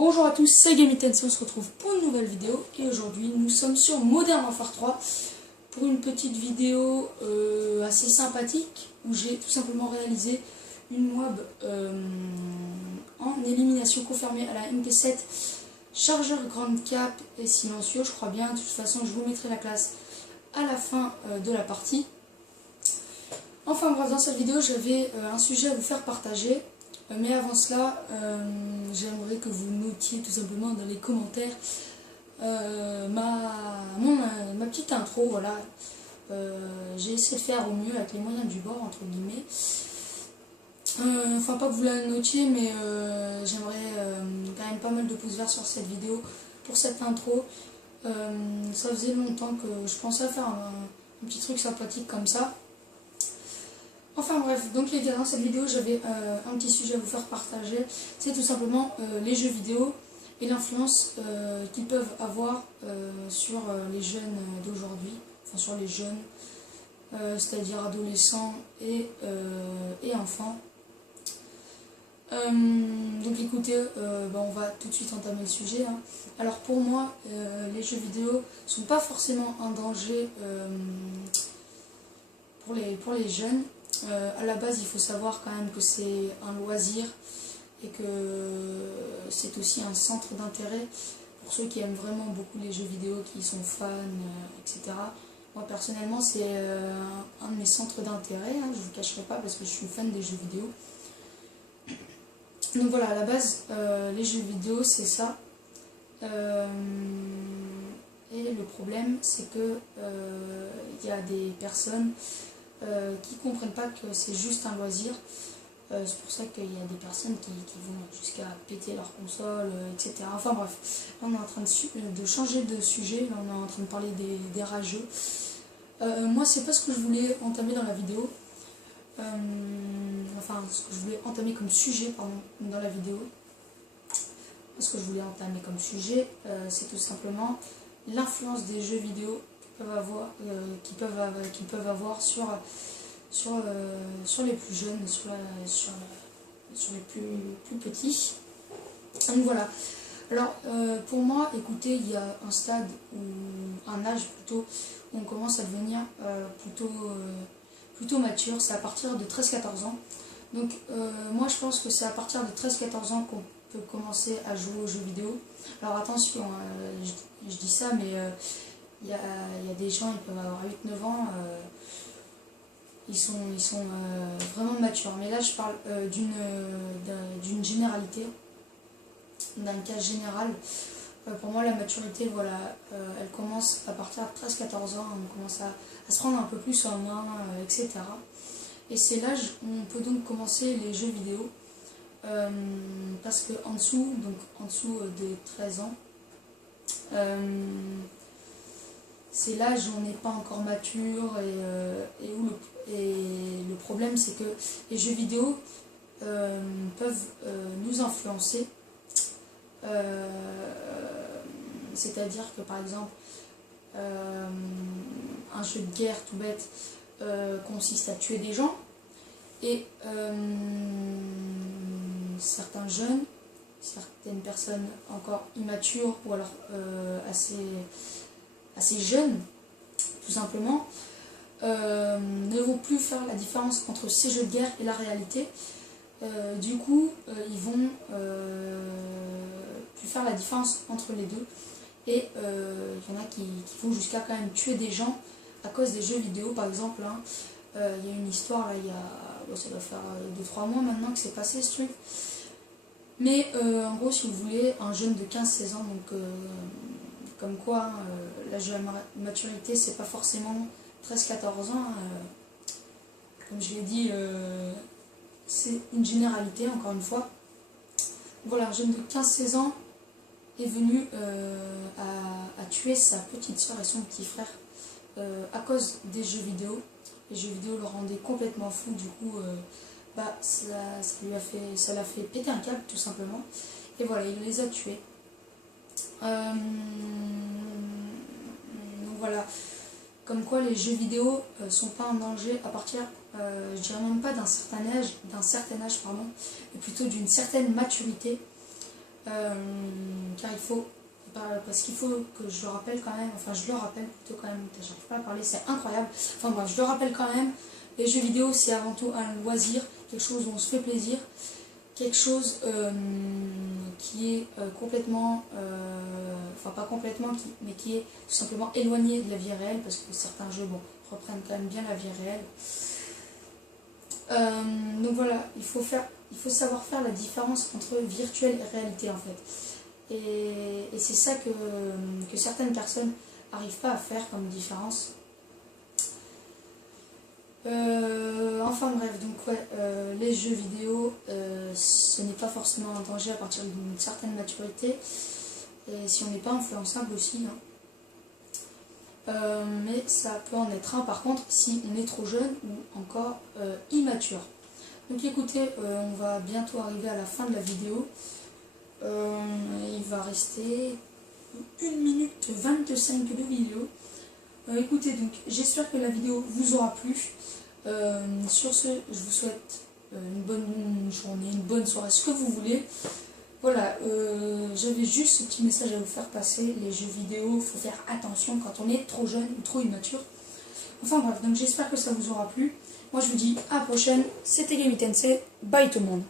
Bonjour à tous, c'est GameIntense, on se retrouve pour une nouvelle vidéo et aujourd'hui nous sommes sur Modern Warfare 3 pour une petite vidéo assez sympathique où j'ai tout simplement réalisé une mob en élimination confirmée à la MP7, chargeur grande cap et silencieux, je crois bien. De toute façon je vous mettrai la classe à la fin de la partie. Enfin bref, dans cette vidéo j'avais un sujet à vous faire partager. Mais avant cela, j'aimerais que vous notiez tout simplement dans les commentaires ma petite intro. Voilà. J'ai essayé de faire au mieux avec les moyens du bord, entre guillemets. Enfin, pas que vous la notiez, mais j'aimerais quand même pas mal de pouces verts sur cette vidéo pour cette intro. Ça faisait longtemps que je pensais à faire un petit truc sympathique comme ça. Enfin bref, donc les gars, dans cette vidéo j'avais un petit sujet à vous faire partager. C'est tout simplement les jeux vidéo et l'influence qu'ils peuvent avoir sur les jeunes d'aujourd'hui, enfin sur les jeunes, c'est-à-dire adolescents et enfants. Donc écoutez, on va tout de suite entamer le sujet. Alors pour moi, les jeux vidéo sont pas forcément un danger pour les jeunes. À la base, il faut savoir quand même que c'est un loisir et que c'est aussi un centre d'intérêt pour ceux qui aiment vraiment beaucoup les jeux vidéo, qui sont fans, etc. Moi personnellement, c'est un de mes centres d'intérêt, je ne vous cacherai pas, parce que je suis fan des jeux vidéo. Donc voilà, à la base, les jeux vidéo, c'est ça. Et le problème, c'est que y a des personnes qui ne comprennent pas que c'est juste un loisir. C'est pour ça qu'il y a des personnes qui vont jusqu'à péter leur console, etc. Enfin bref, là on est en train de changer de sujet, là on est en train de parler des rageux. Moi c'est pas ce que je voulais entamer dans la vidéo, enfin ce que je voulais entamer comme sujet dans la vidéo. Ce que je voulais entamer comme sujet, c'est tout simplement l'influence des jeux vidéo qu'ils peuvent avoir sur les plus jeunes, sur les plus petits. Donc voilà. Alors pour moi, écoutez, il y a un stade un âge plutôt où on commence à devenir plutôt mature. C'est à partir de 13-14 ans. Donc moi je pense que c'est à partir de 13-14 ans qu'on peut commencer à jouer aux jeux vidéo. Alors attention, je dis ça, mais il y a des gens, ils peuvent avoir 8-9 ans, ils sont vraiment matures. Mais là, je parle d'une généralité, d'un cas général. Pour moi, la maturité, voilà, elle commence à partir de 13-14 ans, on commence à se prendre un peu plus en main, etc. Et c'est l'âge où on peut donc commencer les jeux vidéo, parce qu'en dessous des 13 ans, c'est l'âge où on n'est pas encore mature et le problème c'est que les jeux vidéo peuvent nous influencer, c'est-à-dire que par exemple un jeu de guerre tout bête consiste à tuer des gens et certains jeunes, certaines personnes encore immatures ou alors assez jeunes, tout simplement, ne vont plus faire la différence entre ces jeux de guerre et la réalité. Du coup, ils vont plus faire la différence entre les deux. Et il y en a qui vont jusqu'à quand même tuer des gens à cause des jeux vidéo. Par exemple, il y a une histoire, là, ça doit faire 2-3 mois maintenant que c'est passé ce truc. Mais en gros, si vous voulez, un jeune de 15-16 ans, donc comme quoi l'âge de la maturité, c'est pas forcément 13-14 ans. Comme je l'ai dit, c'est une généralité, encore une fois. Voilà, un jeune de 15-16 ans est venu à tuer sa petite soeur et son petit frère à cause des jeux vidéo. Les jeux vidéo le rendaient complètement fou, du coup ça l'a fait péter un câble tout simplement. Et voilà, il les a tués. Donc voilà, comme quoi les jeux vidéo sont pas un danger à partir, je dirais même pas d'un certain âge, mais plutôt d'une certaine maturité. car il faut, parce qu'il faut que je le rappelle quand même, enfin je le rappelle plutôt quand même, j'arrive pas à parler, c'est incroyable, enfin bref, je le rappelle quand même, les jeux vidéo c'est avant tout un loisir, quelque chose où on se fait plaisir, quelque chose qui est complètement, enfin pas complètement, mais qui est tout simplement éloigné de la vie réelle, parce que certains jeux, bon, reprennent quand même bien la vie réelle. Donc voilà, il faut savoir faire la différence entre virtuel et réalité en fait. Et c'est ça que certaines personnes n'arrivent pas à faire comme différence. Enfin bref, donc ouais, les jeux vidéo, ce n'est pas forcément un danger à partir d'une certaine maturité, et si on n'est pas influençable aussi, hein. Mais ça peut en être un par contre si on est trop jeune ou encore immature. Donc écoutez, on va bientôt arriver à la fin de la vidéo. Il va rester 1 minute 25 de vidéo. Écoutez, donc j'espère que la vidéo vous aura plu. Sur ce, je vous souhaite une bonne journée, une bonne soirée, ce que vous voulez. Voilà, j'avais juste ce petit message à vous faire passer. Les jeux vidéo, il faut faire attention quand on est trop jeune ou trop immature. Enfin bref, donc j'espère que ça vous aura plu. Moi je vous dis à la prochaine, c'était Gaming Tensei, bye tout le monde.